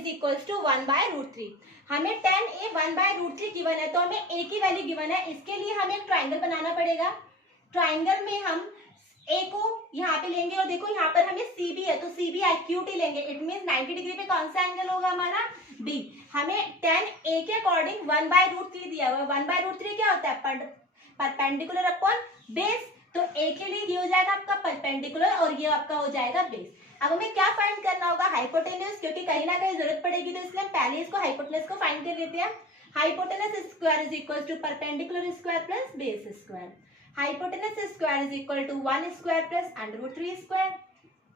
Is equal to 1/√3। हमें tan a 1/√3 given है, तो हमें a की वैल्यू गिवन है। इसके लिए हमें एक ट्राइंगल बनाना पड़ेगा। ट्राइंगल में हम a को यहाँ पे लेंगे और देखो यहाँ पर हमें c भी है, तो c भी एक्यूटी लेंगे। इट मीन 90 डिग्री पे कौन सा एंगल होगा हमारा, b। हमें tan a के अकॉर्डिंग 1/√3 दिया हुआ है। 1/√3 क्या होता है, परपेंडिकुलर अपॉन बेस। तो a के लिए ये हो जाएगा आपका परपेंडिकुलर और ये आपका हो जाएगा बेस। अब हमें क्या फाइंड करना होगा, हाइपोटेन्यूज, क्योंकि कहीं ना कहीं जरूरत पड़ेगी, तो इसलिए हम पहले इसको हाइपोटेन्यूज को फाइंड कर लेते हैं। Hypotenuse square is equal to perpendicular square plus base square. Hypotenuse square is equal to 1 square plus √3 square.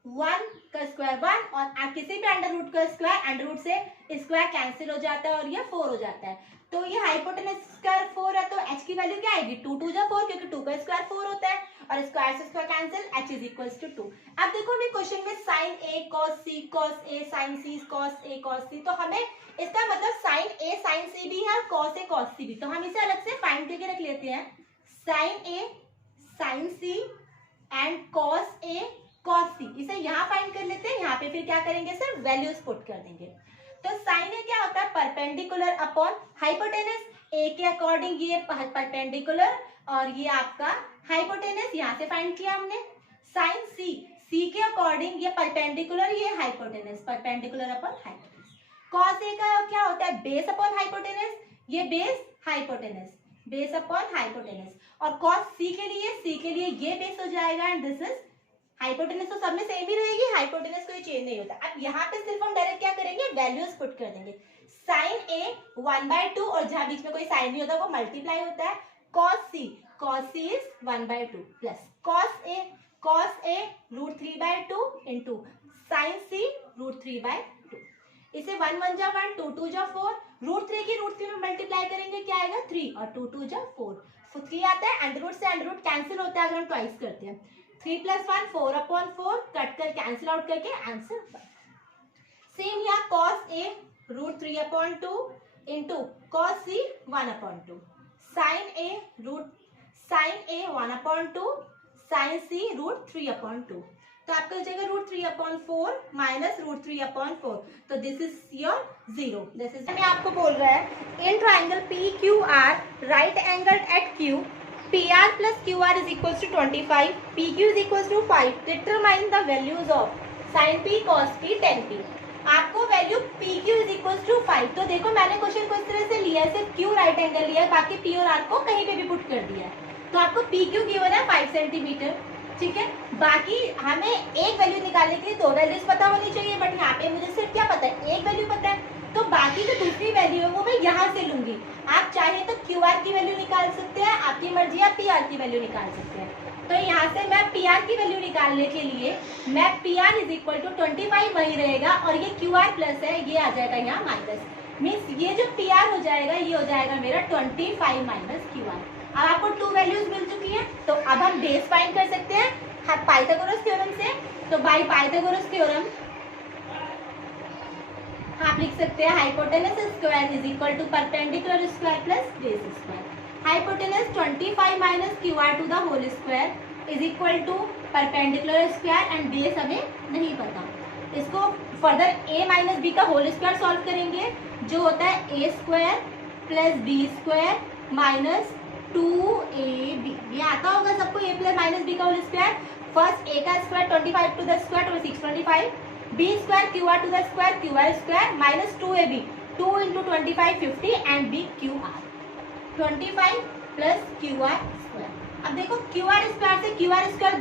1 का स्क्वायर 1 और किसी भी अंडर रूट का स्क्वायर अंडर रूट से स्क्वायर कैंसिल हो जाता है और ये 4 हो जाता है। तो ये हाइपोटेन्यूज स्क्वायर 4 है, तो h की वैल्यू क्या आएगी, 2 2 जा 4, क्योंकि 2 का स्क्वायर 4 होता है और स्क्वायर से square cancel, h is equal to 2। अब देखो हमें क्वेश्चन में sin a cos c cos a sin c cos a cos c, तो हमें इसका मतलब sin a sin c भी है और cos a cos c भी, तो हम इसे अलग से फाइंड करके रख लेते हैं। sin a sin c and cos a cos c, इसे यहाँ फाइंड कर लेते हैं। यहाँ पे फिर क्या करेंगे, सिर्फ वैल्यूज पुट कर देंगे। तो sin a क्या होता है, परपेंडिकुलर अपॉन हाइपोटेन्यूज। a के अकॉर्डिंग ये परपेंडिकुलर और ये आपका हाइपोटेन्यूज, यहाँ से फाइंड किया हमने। sin c, c के अकॉर्डिंग ये परपेंडिकुलर, ये hypotenuse, perpendicular upon hypotenuse. cos a का क्या होता है, बेस अपॉन हाइपोटेन्यूज, ये base hypotenuse, base upon hypotenuse. और cos c के लिए ये बेस हो जाएगा एंड दिस इज हाइपोटेन्यूज। तो सब में सेम ही रहेगी, हाइपोटेन्यूज कोई चेंज नहीं होता। अब यहाँ पे सिर्फ हम डायरेक्ट क्या करेंगे, वैल्यूज पुट कर देंगे। sin a 1/2 और जहाँ बीच में कोई साइन नहीं होता वो मल्टीप्लाई होता है। cos c is 1/2 plus cos a √3/2 into sin c √3/2। इसे 1 1 जा 1, 2 2 जा 4, √3 की √3 में मल्टीप्लाई करेंगे, क्या आएगा 3 और 2 2 जा 4, 3 आता है, अंडर रूट से अंडर रूट कैंसिल होता है अगर हम ट्वाइस करते हैं। 3 + 1 4/4 कट कर कैंसिल आउट करके आंसर 1। सेम यहाँ cos a √3/2 into cos c 1/2, sin a 1/2, sin c √3/2। तो आपका हो जाएगा √3/4 माइनस √3/4, तो this is your 0। This is, मैं आपको बोल रहा है in triangle PQR right angle at Q, PR plus QR is equals to 25, PQ is equals to 5. Determine the values of sin P, cos P, tan P. आपको value PQ is equals to 5। तो देखो मैंने question को इस तरह से लिया है, सिर्फ Q राइट एंगल लिया है, बाकी P और R को कहीं पे भी पुट कर दिया है। तो आपको PQ गिवन है 5 सेंटीमीटर, ठीक है। बाकी हमें एक वैल्यू निकालने के लिए 2 वैल्यूज पता होनी चाहिए, बट यहाँ पे मुझे सिर्फ क्या पता है, एक वैल्यू पता है। तो बाकी जो दूसरी वैल्यू है वो मैं यहाँ से लूंगी। आप चाहे तो QR की वैल्यू निकाल सकते हैं, आपकी मर्जी, आप PR की वैल्यू निकाल सकते हैं। तो यहाँ से मैं PR की वैल्यू निकालने के लिए मैं PR इज इक्वल टू 25 वही रहेगा और ये QR प्लस है, ये आ जाएगा यहाँ माइनस। मीन्स ये जो PR हो जाएगा ये हो जाएगा मेरा 25 माइनस QR। अब आपको 2 वैल्यूज मिल चुकी है, तो अब हम बेस फाइंड कर सकते हैं पाइथागोरस थ्योरम से। तो बाय पाइथागोरस थ्योरम आप लिख सकते हैं hypotenuse square is equal to perpendicular square plus base square. Hypotenuse 25 minus QR to the whole square is equal to perpendicular square and base हमें नहीं पता। इसको फर्दर a माइनस बी का whole square solve करेंगे, जो होता है a square plus B square minus 2ab। ये आता होगा सबको, a प्लस माइनस बी का होल स्क्वायर। फर्स्ट a का square 25 to the square 625, b square QR to the square QR square minus 2ab, 2 into 25 50 and b QR 25 plus QR square. अब देखो QR square से QR square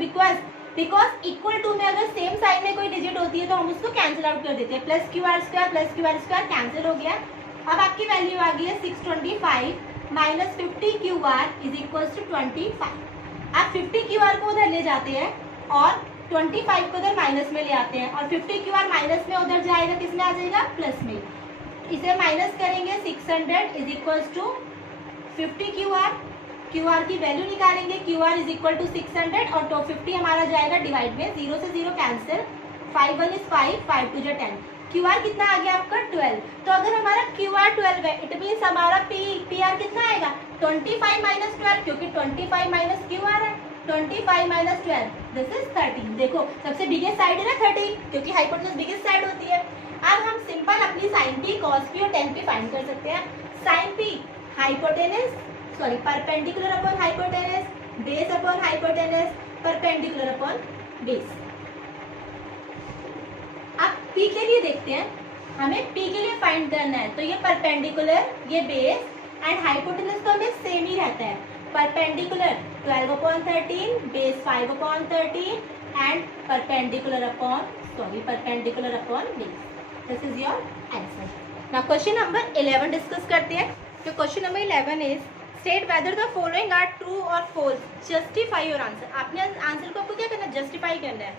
because equal to में अगर same side में कोई digit होती है तो हम उसको कैंसिल आउट कर देते हैं। प्लस QR स्क्वायर कैंसिल हो गया। अब आपकी वैल्यू आ गई है 625 minus 50 QR is equal to 25। आप 50 QR को उधर ले जाते हैं और 25 को उधर माइनस में ले आते हैं और 50 QR माइनस में उधर जाएगा, किस में आ जाएगा, प्लस में। इसे माइनस करेंगे 600 इज इक्वल टू 50 QR की वैल्यू निकालेंगे, QR इज इक्वल टू 600 और 250 हमारा जाएगा डिवाइड में, 0 से 0 कैंसिल, 5 1 इज 5, 5 2 जा 10। QR कितना आ गया आपका 12। तो अगर हमारा QR 12 है इट मीन्स हमारा PR कितना आएगा 25 माइनस 12, क्योंकि 25 माइनस QR है, 25 माइनस 12 दिस इज 13। देखो सबसे बिगेस्ट साइड है ना 13, क्योंकि हाइपोटेनस बिगेस्ट साइड होती है। अब हम सिंपल अपनी साइन पी, कॉस पी और टेन पी फाइंड कर सकते हैं। Sine P hypotenuse sorry perpendicular upon hypotenuse, base upon hypotenuse, perpendicular upon base. अब पी के लिए देखते हैं, हमें पी के लिए फाइंड करना है, तो ये परपेंडिकुलर, ये बेस एंड हाइपोटेनस तो हमें सेम ही रहता है। Perpendicular 12/13, base 5/13 and perpendicular upon base. This is your answer. Now question number 11 discuss करते हैं। तो question number 11 is state whether the following are true और फॉल्स, जस्टिफाई योर आंसर। आपने आंसर को आपको क्या करना है, जस्टिफाई करना है।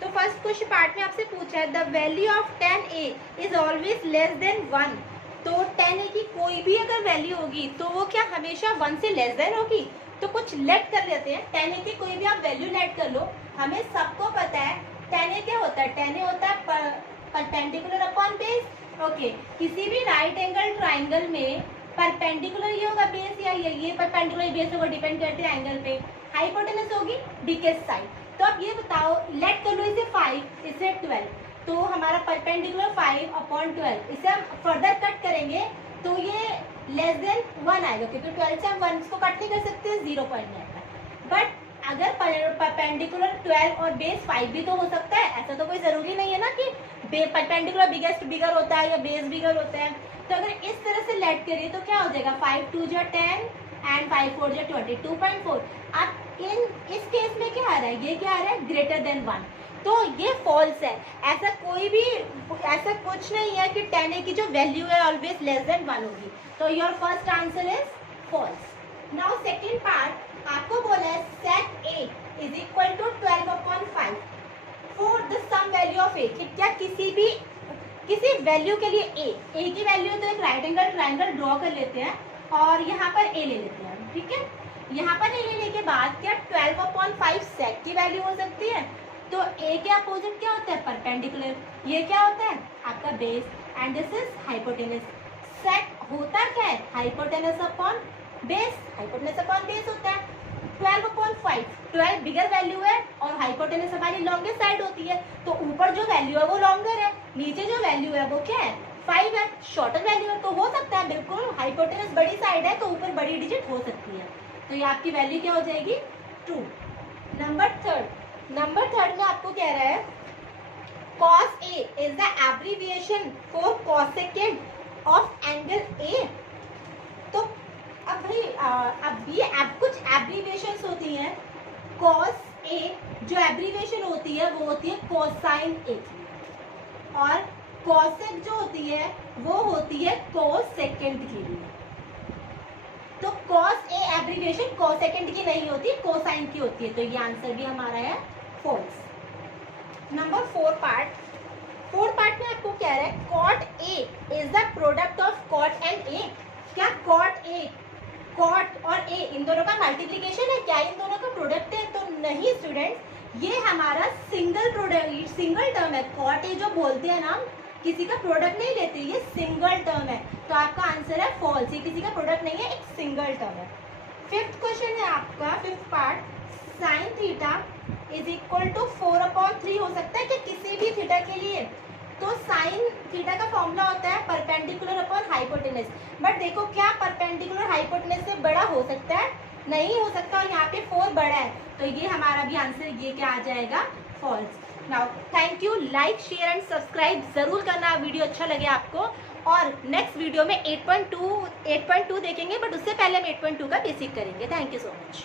तो फर्स्ट क्वेश्चन पार्ट में आपसे पूछा है the value of 10a is always less than 1। तो 10a की कोई भी अगर वैल्यू होगी तो वो क्या हमेशा 1 से लेस देन होगी। तो कुछ लेट कर लेते हैं, 10a की कोई भी आप वैल्यू लेट कर लो। हमें सबको पता है 10a क्या होता है, 10a होता है परपेंडिकुलर अपॉन बेस। ओके, किसी भी राइट एंगल ट्राइंगल में परपेंडिकुलर ये होगा बेस या ये परपेंडिकुलर बेस होगा, डिपेंड करते हैं एंगल पे। हाइपोटेनस होगी वीकेस्ट साइड। तो अब ये बताओ, लेट कर लो इसे 5, इसे 12, तो हमारा परपेंडिकुलर 5/12। इसे हम फर्दर कट करेंगे तो ये लेस देन 1 आएगा, क्योंकि 12 से हम 1 को कट नहीं कर सकते, 0 पॉइंट आएगा। बट अगर परपेंडिकुलर 12 और बेस 5 भी तो हो सकता है, ऐसा तो कोई जरूरी नहीं है ना कि परपेंडिकुलर बिगेस्ट बिगर होता है या बेस बिगर होता है। तो अगर इस तरह से लेट करिए तो क्या हो जाएगा, 5 2 10 एंड 5 4 20, 2.4। अब इस केस में क्या आ रहा है, ये क्या आ रहा है, ग्रेटर देन 1। तो ये फॉल्स है। ऐसा कुछ नहीं है कि 10a की जो वैल्यू है ऑलवेज लेस देन 1 होगी। तो your first answer is false. Now second part आपको बोला है sec a is equal to 12/5 for the some value of a। क्या किसी वैल्यू के लिए a की वैल्यू, तो एक राइट एंगल ट्राइंगल ड्रॉ कर लेते हैं और यहाँ पर a ले लेते हैं। ठीक है, यहाँ पर a लेने के बाद क्या 12/5 सेक की वैल्यू हो सकती है। तो a के अपोजिट क्या होता है, परपेंडिकुलर। ये क्या होता है, आपका base and this is hypotenuse. Sec होता क्या है, hypotenuse upon base. Hypotenuse upon base होता है 12/5। 12 बिगर वैल्यू है और हाइपोटेनस हमारी लॉन्गेस्ट साइड होती है। तो ऊपर जो वैल्यू है वो लॉन्गर है, नीचे जो वैल्यू है वो क्या है, 5 है, शॉर्टर वैल्यू है। तो हो सकता है बिल्कुल हाइपोटेनस बड़ी साइड है तो ऊपर बड़ी डिजिट हो सकती है। तो ये आपकी वैल्यू क्या हो जाएगी, ट्रू। नंबर थर्ड में आपको कह रहा है cos A is the abbreviation for cosecant of angle A। तो अब भाई अब ये कुछ एब्रीविएशंस होती हैं। cos A जो एब्रीविएशन होती है वो होती है कोसाइन A की, और cosec जो होती है वो होती है कोसेकेंड के लिए। तो cos A एब्रीविएशन कोसेकेंड की नहीं होती, कोसाइन की होती है। तो ये आंसर भी हमारा है फॉल्स। नंबर 4 पार्ट में आपको कह रहा है cot A is the product of cot and A। क्या cot और A इन दोनों का मल्टीप्लीकेशन है, क्या इन दोनों का प्रोडक्ट है? तो नहीं स्टूडेंट्स, ये हमारा सिंगल टर्म है। cot A जो बोलते हैं ना, किसी का प्रोडक्ट नहीं लेते, ये सिंगल टर्म है। तो आपका आंसर है फॉल्स, ये किसी का प्रोडक्ट नहीं है, एक सिंगल टर्म है। फिफ्थ क्वेश्चन है आपका, fifth part, sine theta is equal to 4/3 हो सकता है कि किसी भी थीटा के लिए। तो साइन थीटा का फॉर्मूला होता है परपेंडिकुलर अपॉन हाइपोटेनस। बट देखो क्या परपेंडिकुलर हाइपोटेनस से बड़ा हो सकता है? नहीं हो सकता, और यहाँ पे 4 बड़ा है। तो ये हमारा भी आंसर, ये क्या आ जाएगा, false. Now thank you, like share and subscribe जरूर करना वीडियो अच्छा लगे आपको। और नेक्स्ट वीडियो में 8.2 देखेंगे, बट उससे पहले हम 8.2 का बेसिक करेंगे। Thank you so much.